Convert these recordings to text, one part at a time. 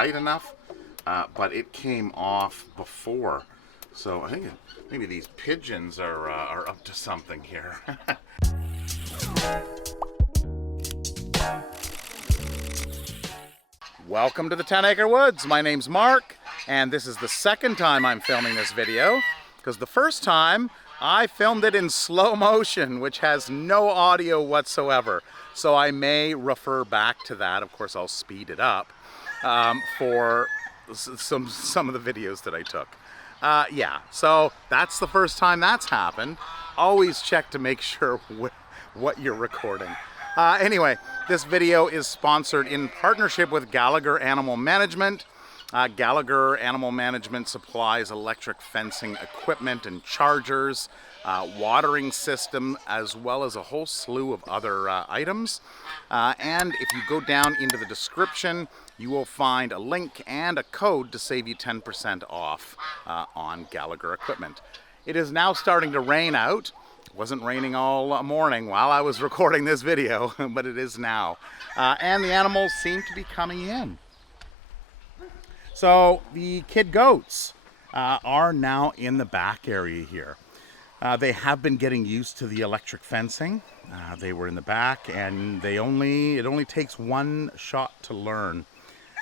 tight enough, but it came off before. So I think maybe these pigeons are up to something here. Welcome to the 10 Acre Woods. My name's Mark, and this is the second time I'm filming this video, because the first time I filmed it in slow motion, which has no audio whatsoever. So I may refer back to that. Of course, I'll speed it up for some of the videos that I took. Yeah, so that's the first time that's happened. Always check to make sure what you're recording. Anyway, this video is sponsored in partnership with Gallagher Animal Management. Gallagher Animal Management supplies electric fencing equipment and chargers, watering system, as well as a whole slew of other items. And if you go down into the description, you will find a link and a code to save you 10% off on Gallagher equipment. It is now starting to rain out. It wasn't raining all morning while I was recording this video, but it is now. And the animals seem to be coming in. So the kid goats are now in the back area here. They have been getting used to the electric fencing. They were in the back, and it only takes one shot to learn.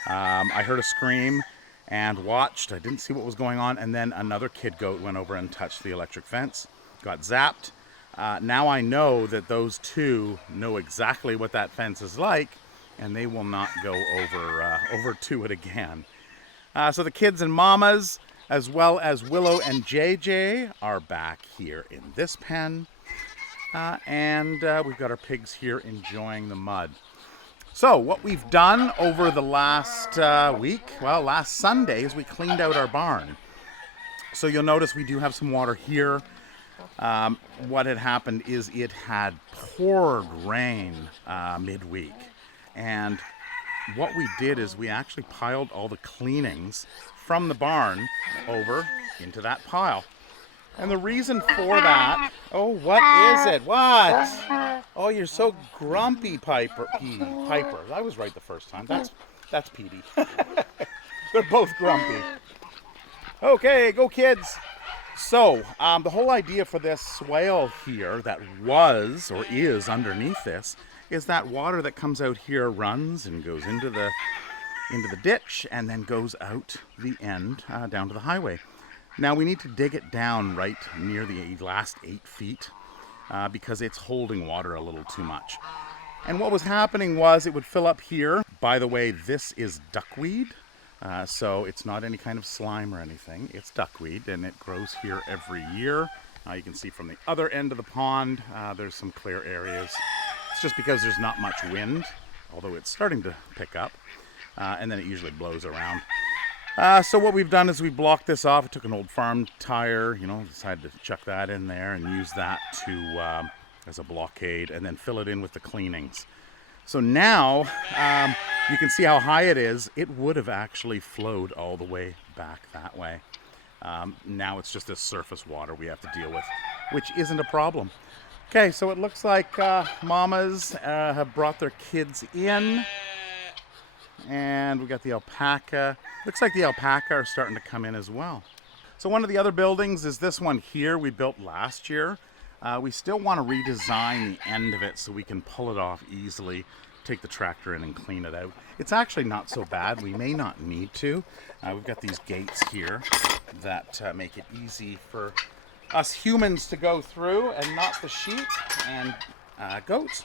I heard a scream and watched. I didn't see what was going on, and then another kid goat went over and touched the electric fence, got zapped. Now I know that those two know exactly what that fence is like, and they will not go over to it again. So the kids and mamas, as well as Willow and JJ, are back here in this pen. And we've got our pigs here enjoying the mud. So what we've done over the last last Sunday, is we cleaned out our barn. So you'll notice we do have some water here. What had happened is it had poured rain midweek. And what we did is we actually piled all the cleanings from the barn over into that pile. And the reason for that, oh, what is it? What? Oh, you're so grumpy, Piper. I was right the first time. That's Petey. They're both grumpy. Okay, go kids. So, the whole idea for this swale here that was or is underneath this is that water that comes out here runs and goes into the ditch and then goes out the end down to the highway. Now we need to dig it down right near the last 8 feet because it's holding water a little too much. And what was happening was it would fill up here. By the way, this is duckweed. So it's not any kind of slime or anything. It's duckweed, and it grows here every year. You can see from the other end of the pond, there's some clear areas. It's just because there's not much wind, although it's starting to pick up. And then it usually blows around. So what we've done is we blocked this off. I took an old farm tire, decided to chuck that in there and use that to as a blockade, and then fill it in with the cleanings. So now you can see how high it is. It would have actually flowed all the way back that way. Now it's just this surface water we have to deal with, which isn't a problem. Okay, so it looks like mamas have brought their kids in. And we got the alpaca. Looks like the alpaca are starting to come in as well. So one of the other buildings is this one here we built last year. We still want to redesign the end of it so we can pull it off easily, take the tractor in and clean it out. It's actually not so bad. We may not need to. We've got these gates here that make it easy for us humans to go through and not the sheep and goats.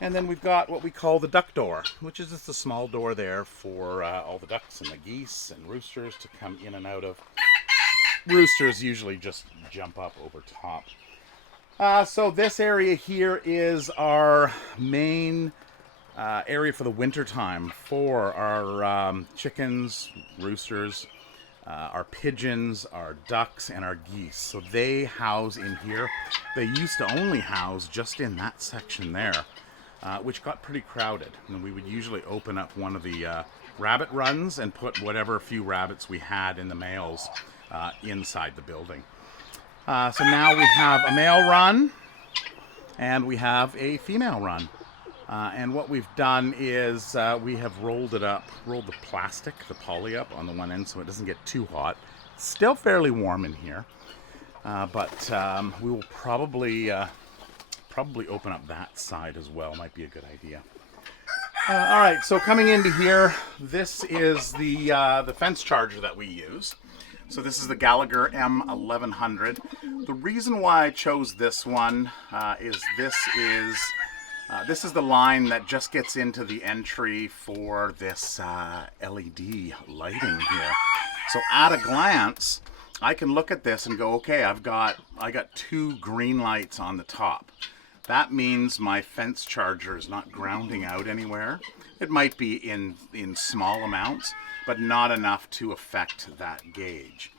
And then we've got what we call the duck door, which is just a small door there for all the ducks and the geese and roosters to come in and out of. Roosters usually just jump up over top. So this area here is our main area for the winter time for our chickens, roosters, our pigeons, our ducks, and our geese. So they house in here. They used to only house just in that section there. Which got pretty crowded. And we would usually open up one of the rabbit runs and put whatever few rabbits we had in the males inside the building. So now we have a male run and we have a female run. And what we've done is we have rolled the plastic, the poly up on the one end so it doesn't get too hot. It's still fairly warm in here, but we will probably open up that side as well. Might be a good idea. All right, so coming into here, this is the fence charger that we use. So this is the Gallagher M1100. The reason why I chose this one is this is the line that just gets into the entry for this LED lighting here. So at a glance, I can look at this and go, okay, I got 2 green lights on the top. That means my fence charger is not grounding out anywhere. It might be in small amounts, but not enough to affect that gauge.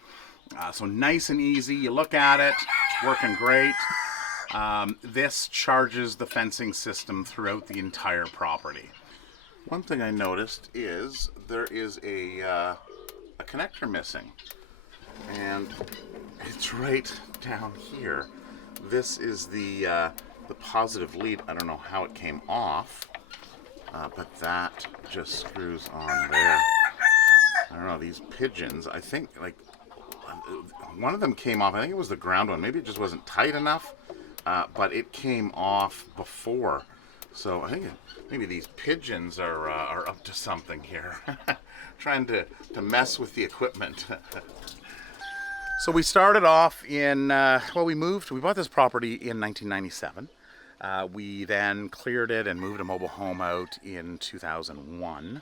So nice and easy. You look at it, working great. This charges the fencing system throughout the entire property. One thing I noticed is there is a connector missing, and it's right down here. This is the positive lead. I don't know how it came off, but that just screws on there. I don't know, these pigeons, I think like one of them came off. I think it was the ground one. Maybe it just wasn't tight enough, but it came off before. So I think maybe these pigeons are up to something here, trying to mess with the equipment. So we started off in, we bought this property in 1997. We then cleared it and moved a mobile home out in 2001.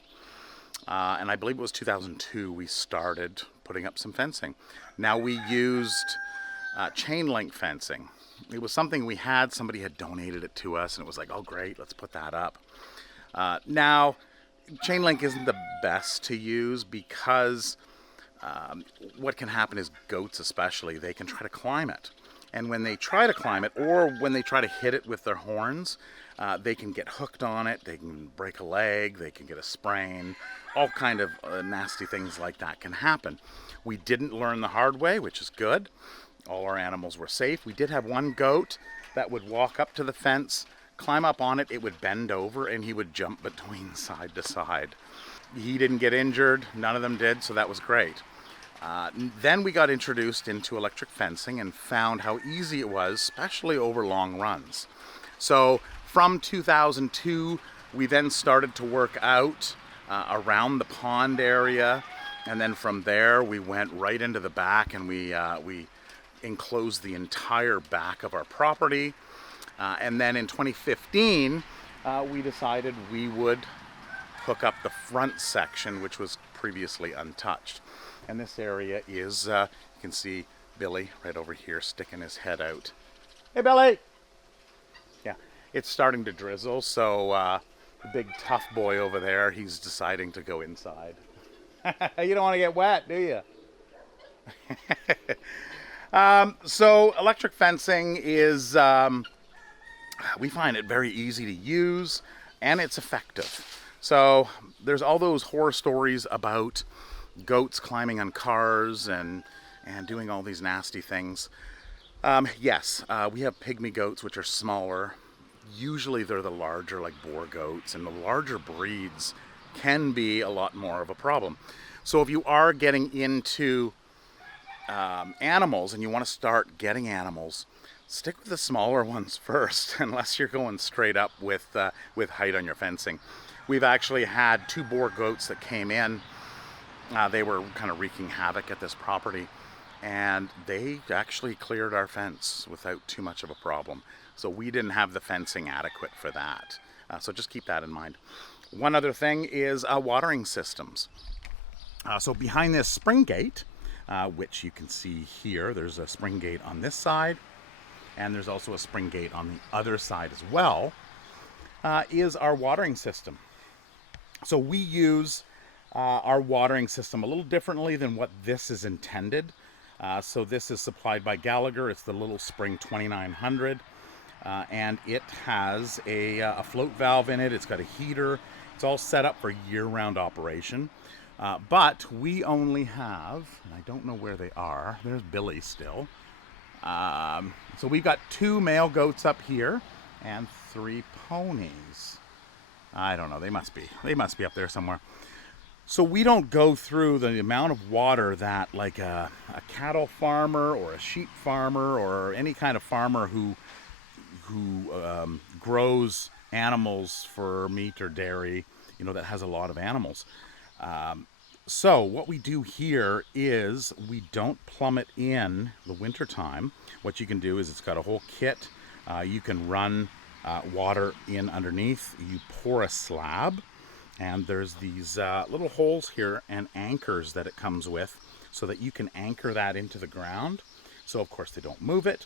And I believe it was 2002 we started putting up some fencing. Now we used chain link fencing. It was something we had, somebody had donated it to us, and it was like, oh great, let's put that up. Now, chain link isn't the best to use because what can happen is goats especially, they can try to climb it. And when they try to climb it, or when they try to hit it with their horns, they can get hooked on it, they can break a leg, they can get a sprain, all kind of nasty things like that can happen. We didn't learn the hard way, which is good. All our animals were safe. We did have one goat that would walk up to the fence, climb up on it, it would bend over, and he would jump between side to side. He didn't get injured, none of them did, so that was great. Then we got introduced into electric fencing and found how easy it was, especially over long runs. So from 2002, we then started to work out around the pond area, and then from there we went right into the back, and we enclosed the entire back of our property. And then in 2015, we decided we would hook up the front section, which was previously untouched. And this area is, you can see Billy right over here sticking his head out. Hey, Billy! Yeah, it's starting to drizzle, so the big tough boy over there, he's deciding to go inside. You don't want to get wet, do you? So electric fencing is, we find it very easy to use, and it's effective. So there's all those horror stories about goats climbing on cars and doing all these nasty things. Yes, we have pygmy goats, which are smaller. Usually they're the larger, like boar goats, and the larger breeds can be a lot more of a problem. So if you are getting into animals and you want to start getting animals, stick with the smaller ones first, unless you're going straight up with height on your fencing. We've actually had 2 boar goats that came in. They were kind of wreaking havoc at this property, and they actually cleared our fence without too much of a problem. So we didn't have the fencing adequate for that. So just keep that in mind. One other thing is watering systems. So behind this spring gate, which you can see here, there's a spring gate on this side, and there's also a spring gate on the other side as well, is our watering system. So we use our watering system a little differently than what this is intended. So this is supplied by Gallagher. It's the Little Spring 2900, and it has a float valve in it. It's got a heater. It's all set up for year-round operation. But we only have, and I don't know where they are, there's Billy still. So we've got 2 male goats up here and 3 ponies. I don't know. They must be. They must be up there somewhere. So we don't go through the amount of water that like a cattle farmer or a sheep farmer or any kind of farmer who grows animals for meat or dairy, you know, that has a lot of animals. So what we do here is we don't plumb it in the wintertime. What you can do is it's got a whole kit. You can run water in underneath. You pour a slab, and there's these little holes here and anchors that it comes with so that you can anchor that into the ground. So of course they don't move it.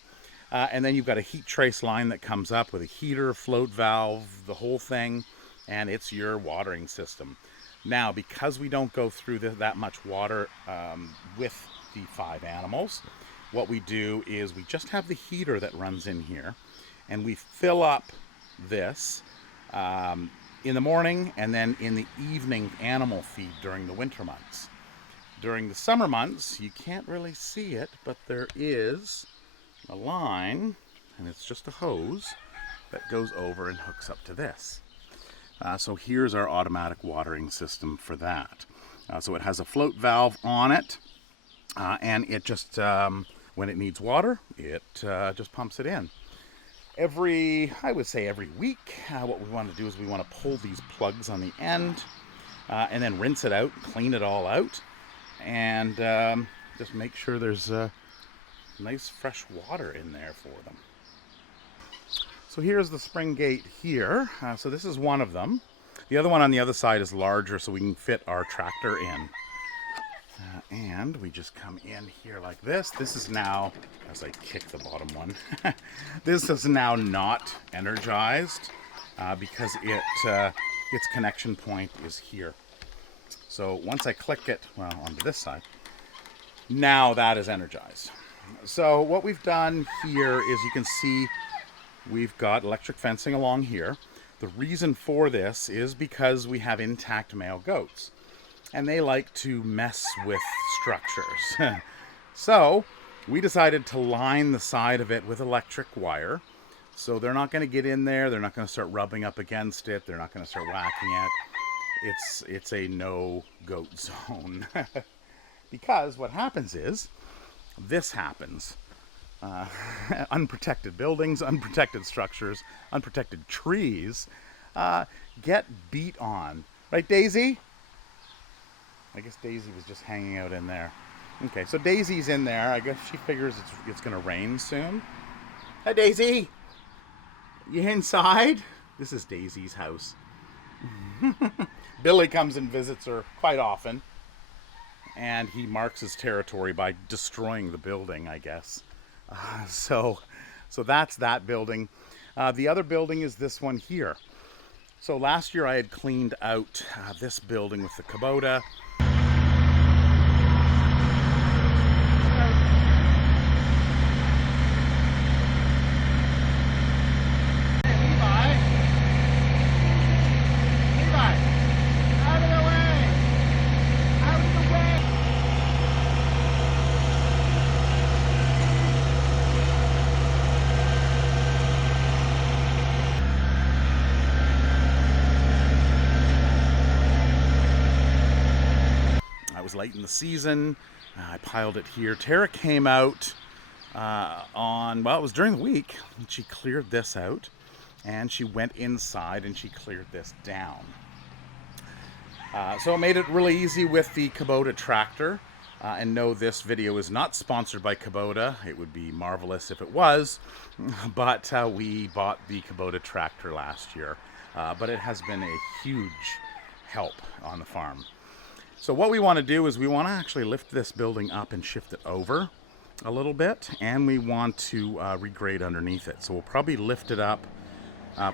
And then you've got a heat trace line that comes up with a heater, float valve, the whole thing, and it's your watering system. Now, because we don't go through that much water with the 5 animals, what we do is we just have the heater that runs in here, and we fill up this in the morning and then in the evening animal feed during the winter months. During the summer months, you can't really see it, but there is a line, and it's just a hose that goes over and hooks up to this. So here's our automatic watering system for that. So it has a float valve on it, and it just, when it needs water, it just pumps it in. I would say every week, what we want to do is we want to pull these plugs on the end, and then rinse it out, clean it all out, and just make sure there's nice fresh water in there for them. So here's the spring gate here. So this is one of them. The other one on the other side is larger, so we can fit our tractor in. And we just come in here like this. This is now, as I kick the bottom one, this is now not energized because its connection point is here. So once I click it, well, onto this side, now that is energized. So what we've done here is you can see we've got electric fencing along here. The reason for this is because we have intact male goats, and they like to mess with structures. So we decided to line the side of it with electric wire. So they're not going to get in there. They're not going to start rubbing up against it. They're not going to start whacking it. It's a no goat zone. Because what happens is, this happens. Unprotected buildings, unprotected structures, unprotected trees get beat on. Right, Daisy? I guess Daisy was just hanging out in there. Okay, so Daisy's in there. I guess she figures it's going to rain soon. Hi, Daisy. You inside? This is Daisy's house. Billy comes and visits her quite often. And he marks his territory by destroying the building, I guess. So that's that building. The other building is this one here. So last year I had cleaned out this building with the Kubota. Was late in the season. I piled it here. Tara came out it was during the week. And she cleared this out, and she went inside and she cleared this down. So it made it really easy with the Kubota tractor. And no, this video is not sponsored by Kubota. It would be marvelous if it was, but we bought the Kubota tractor last year. But it has been a huge help on the farm. So what we want to do is we want to actually lift this building up and shift it over a little bit, and we want to regrade underneath it. So we'll probably lift it up,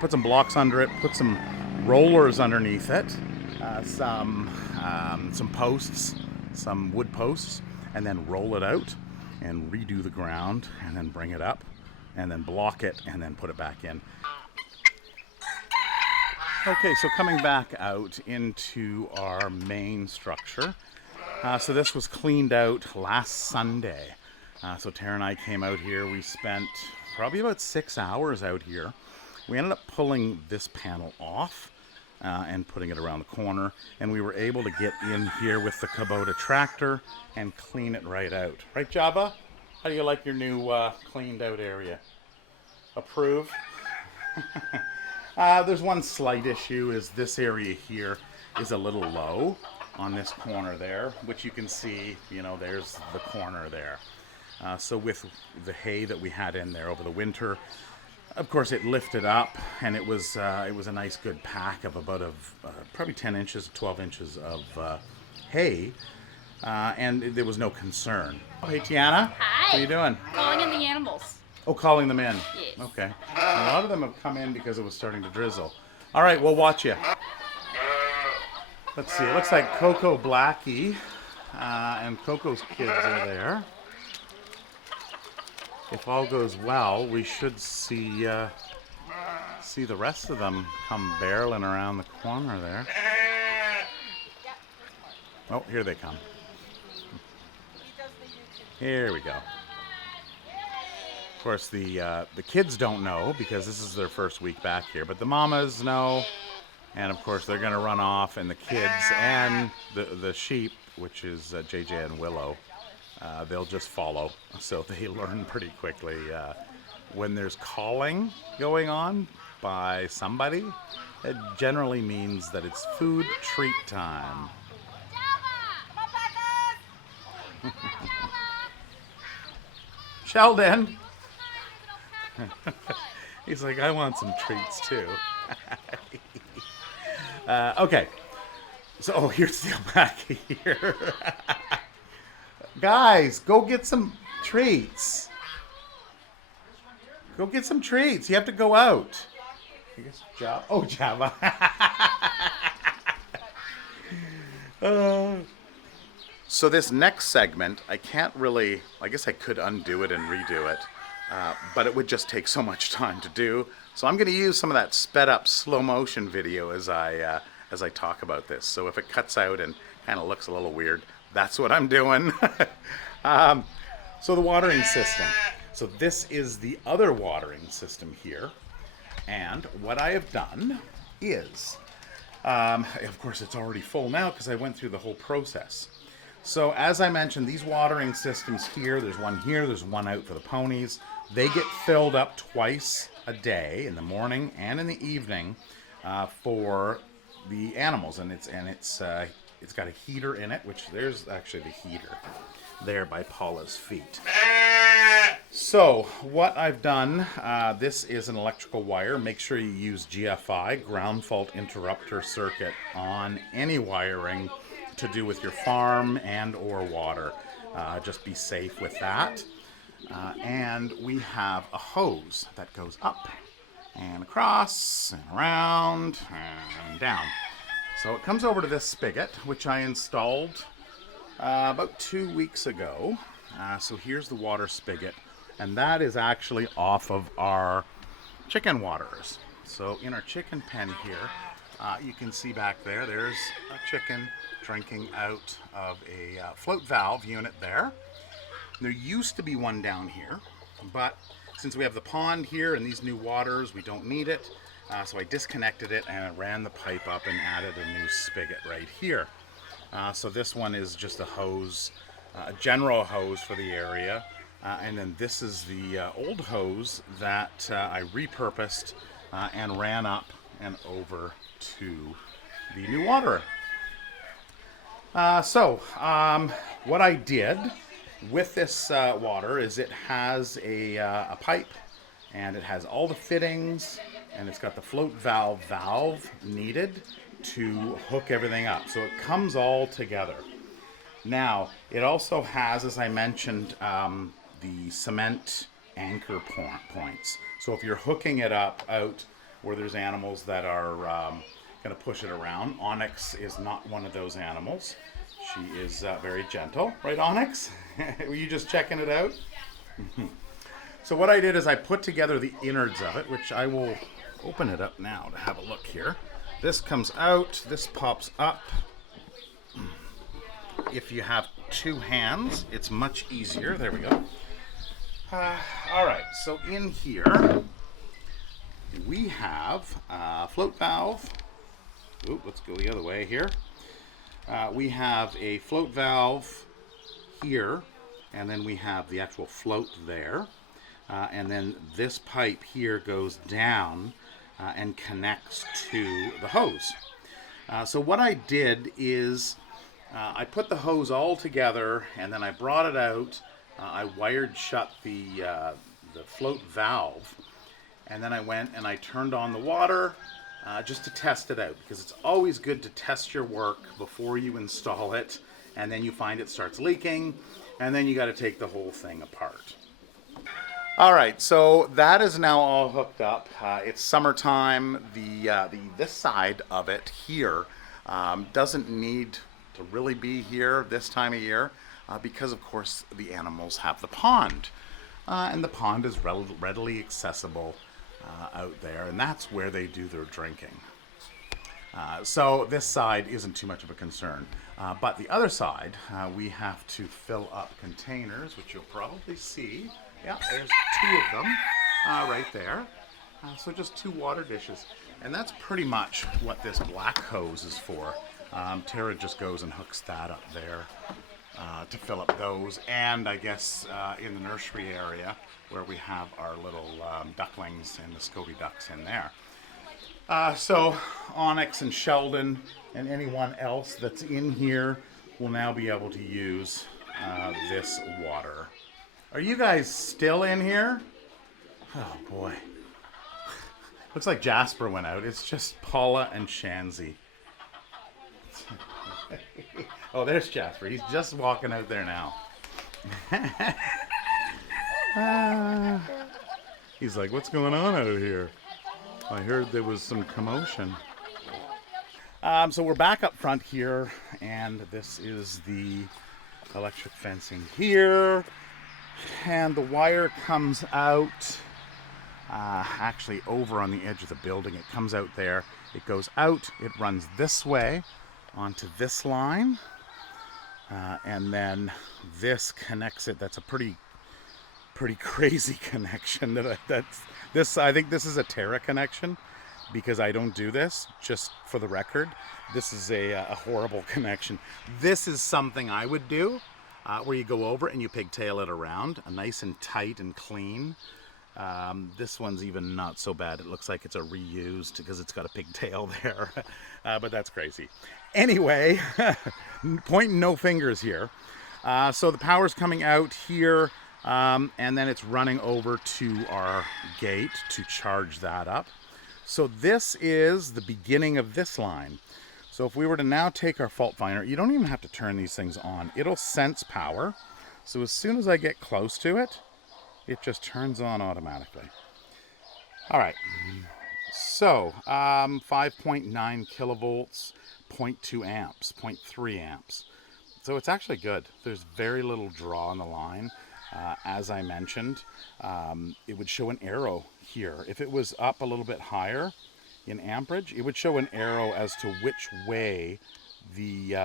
put some blocks under it, put some rollers underneath it, some posts, some wood posts, and then roll it out and redo the ground, and then bring it up, and then block it, and then put it back in. Okay, so coming back out into our main structure. So this was cleaned out last Sunday. So Tara and I came out here. We spent probably about 6 hours out here. We ended up pulling this panel off and putting it around the corner. And we were able to get in here with the Kubota tractor and clean it right out. Right, Java? How do you like your new cleaned out area? Approve? There's one slight issue, is this area here is a little low on this corner there, which you can see, you know, there's the corner there. So with the hay that we had in there over the winter, of course it lifted up, and it was a nice good pack of about probably 10 inches, 12 inches of hay, and there was no concern. Oh, hey Tiana. Hi. What are you doing? Calling in the animals. Oh, calling them in. Yes. Okay. A lot of them have come in because it was starting to drizzle. All right, we'll watch you. Let's see. It looks like Coco Blackie and Coco's kids are there. If all goes well, we should see the rest of them come barreling around the corner there. Oh, here they come. Here we go. Of course, the kids don't know because this is their first week back here, but the mamas know, and of course they're going to run off, and the kids and the sheep, which is JJ and Willow, they'll just follow, so they learn pretty quickly. When there's calling going on by somebody, it generally means that it's food treat time. Sheldon! He's like, I want some treats too. Okay. So, oh, here's the back here. Guys, go get some treats. Go get some treats. You have to go out. I guess Java. Oh, Java. So this next segment, I can't really, I guess I could undo it and redo it. But it would just take so much time to do. So I'm going to use some of that sped up slow motion video as I talk about this. So if it cuts out and kind of looks a little weird, that's what I'm doing. So the watering system. So this is the other watering system here. And what I have done is, of course it's already full now because I went through the whole process. So as I mentioned, these watering systems here, there's one out for the ponies. They get filled up twice a day, in the morning and in the evening, for the animals, and it's got a heater in it, which there's actually the heater there by Paula's feet. So what I've done, this is an electrical wire. Make sure you use GFI, ground fault interrupter circuit, on any wiring to do with your farm and or water. Just be safe with that. And we have a hose that goes up and across and around and down. So it comes over to this spigot, which I installed about 2 weeks ago. So here's the water spigot, and that is actually off of our chicken waterers. So in our chicken pen here, you can see back there, there's a chicken drinking out of a float valve unit there. There used to be one down here, but since we have the pond here and these new waters, we don't need it. So I disconnected it and I ran the pipe up and added a new spigot right here. So this one is just a hose, a general hose for the area. And then this is the old hose that I repurposed and ran up and over to the new waterer. What I did with this water is it has a pipe, and it has all the fittings, and it's got the float valve needed to hook everything up. So it comes all together. Now, it also has, as I mentioned, the cement anchor points. So if you're hooking it up out where there's animals that are going to push it around, Onyx is not one of those animals. She is very gentle, right, Onyx? Were you just checking it out? So what I did is I put together the innards of it, which I will open it up now to have a look here. This comes out, this pops up. If you have two hands, it's much easier. There we go. All right, so in here we have a float valve, Ooh, let's go the other way here. We have a float valve here, and then we have the actual float there. And then this pipe here goes down and connects to the hose. So what I did is I put the hose all together, and then I brought it out. I wired shut the float valve, and then I went and I turned on the water just to test it out, because it's always good to test your work before you install it, and then you find it starts leaking, and then you got to take the whole thing apart. All right, so that is now all hooked up. It's summertime. This side of it here doesn't need to really be here this time of year because, of course, the animals have the pond. And the pond is readily accessible out there, and that's where they do their drinking. So this side isn't too much of a concern. But the other side, we have to fill up containers, which you'll probably see. Yeah, there's 2 of them right there. So just 2 water dishes. And that's pretty much what this black hose is for. Tara just goes and hooks that up there to fill up those. And I guess in the nursery area where we have our little ducklings and the Scobie ducks in there. So Onyx and Sheldon and anyone else that's in here will now be able to use this water. Are you guys still in here? Oh boy. Looks like Jasper went out. It's just Paula and Shanzy. Oh, there's Jasper. He's just walking out there now. He's like, what's going on out here? I heard there was some commotion. So we're back up front here, and this is the electric fencing here. And the wire comes out actually over on the edge of the building. It comes out there. It goes out. It runs this way onto this line. And then this connects it. That's a pretty crazy connection. I think this is a Terra connection, because I don't do this, just for the record. This is a horrible connection. This is something I would do, where you go over and you pigtail it around, nice and tight and clean. This one's even not so bad. It looks like it's a reused because it's got a pigtail there, but that's crazy. Anyway, pointing no fingers here. So the power's coming out here, and then it's running over to our gate to charge that up. So this is the beginning of this line. So if we were to now take our fault finder, you don't even have to turn these things on. It'll sense power. So as soon as I get close to it, it just turns on automatically. All right. So 5.9 kilovolts, 0.2 amps, 0.3 amps. So it's actually good. There's very little draw on the line. As I mentioned, it would show an arrow here. If it was up a little bit higher in amperage, it would show an arrow as to which way the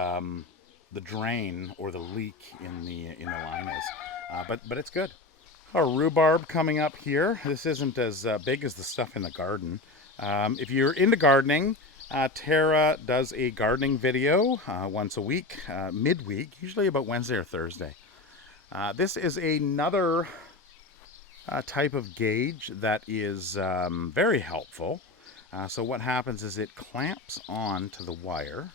drain or the leak in the line is. But it's good. Our rhubarb coming up here. This isn't as big as the stuff in the garden. If you're into gardening, Tara does a gardening video once a week, midweek, usually about Wednesday or Thursday. This is another type of gauge that is very helpful. So what happens is it clamps on to the wire,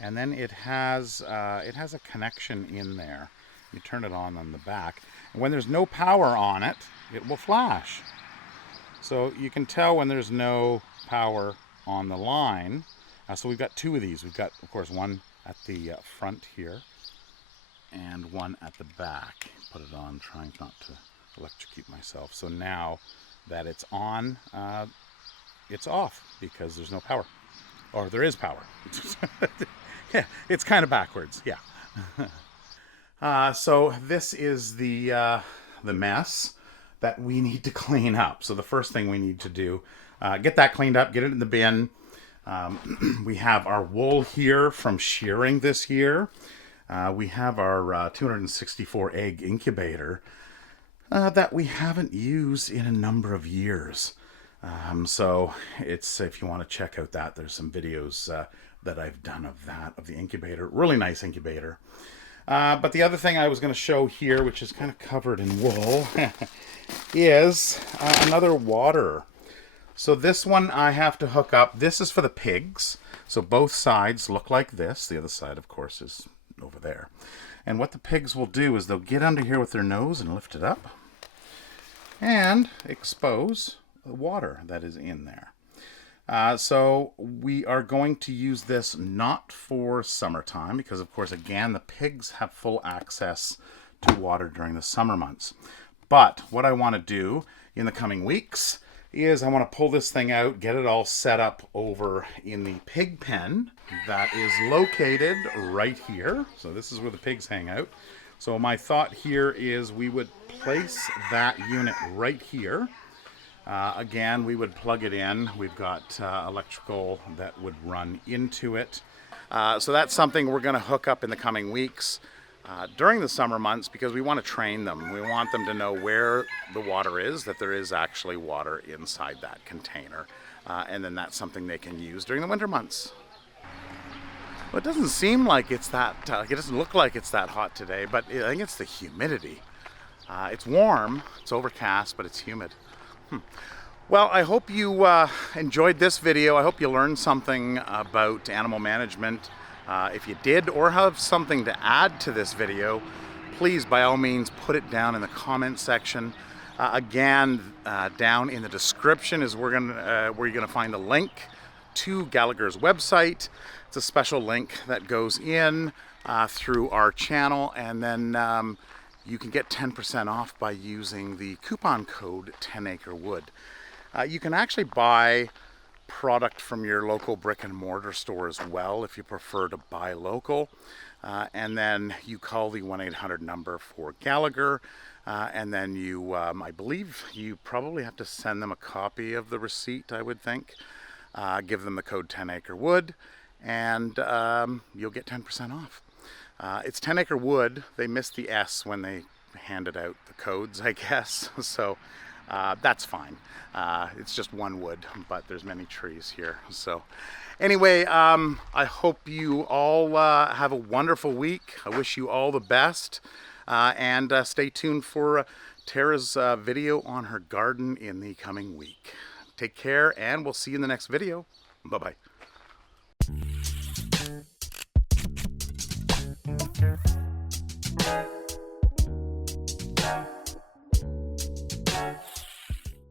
and then it has a connection in there. You turn it on the back, and when there's no power on it, it will flash. So you can tell when there's no power on the line. So we've got 2 of these. We've got, of course, one at the front here and one at the back. Put it on, trying not to electrocute myself. So now that it's on, it's off because there's no power. Or there is power. Yeah, it's kind of backwards, yeah. So this is the mess that we need to clean up. So the first thing we need to do, get that cleaned up, get it in the bin. We have our wool here from shearing this year. We have our 264 egg incubator that we haven't used in a number of years. So it's, if you want to check out that, there's some videos that I've done of that, of the incubator. Really nice incubator. But the other thing I was going to show here, which is kind of covered in wool, is another water. So this one I have to hook up. This is for the pigs. So both sides look like this. The other side, of course, is over there. And what the pigs will do is they'll get under here with their nose and lift it up and expose the water that is in there. So we are going to use this not for summertime because, of course, again, the pigs have full access to water during the summer months. But what I want to do in the coming weeks is I want to pull this thing out, get it all set up over in the pig pen that is located right here. So this is where the pigs hang out. So my thought here is we would place that unit right here. Again, we would plug it in. We've got electrical that would run into it. So that's something we're going to hook up in the coming weeks during the summer months because we want to train them. We want them to know where the water is, that there is actually water inside that container. And then that's something they can use during the winter months. Well, it doesn't seem like it's that, it doesn't look like it's that hot today, but I think it's the humidity. It's warm, it's overcast, but it's humid. Well, I hope you enjoyed this video. I hope you learned something about animal management. If you did or have something to add to this video, please, by all means, put it down in the comment section. Again, down in the description is where you're gonna find the link to Gallagher's website. It's a special link that goes in through our channel, and then you can get 10% off by using the coupon code 10Acre Wood. You can actually buy product from your local brick and mortar store as well if you prefer to buy local. And then you call the 1-800 number for Gallagher. And then you, I believe you probably have to send them a copy of the receipt, I would think. Give them the code 10Acre Wood, and you'll get 10% off. It's 10Acre Wood. They missed the S when they handed out the codes, I guess. So that's fine. It's just one wood, but there's many trees here. So anyway, I hope you all have a wonderful week. I wish you all the best. And stay tuned for Tara's video on her garden in the coming week. Take care, and we'll see you in the next video. Bye-bye.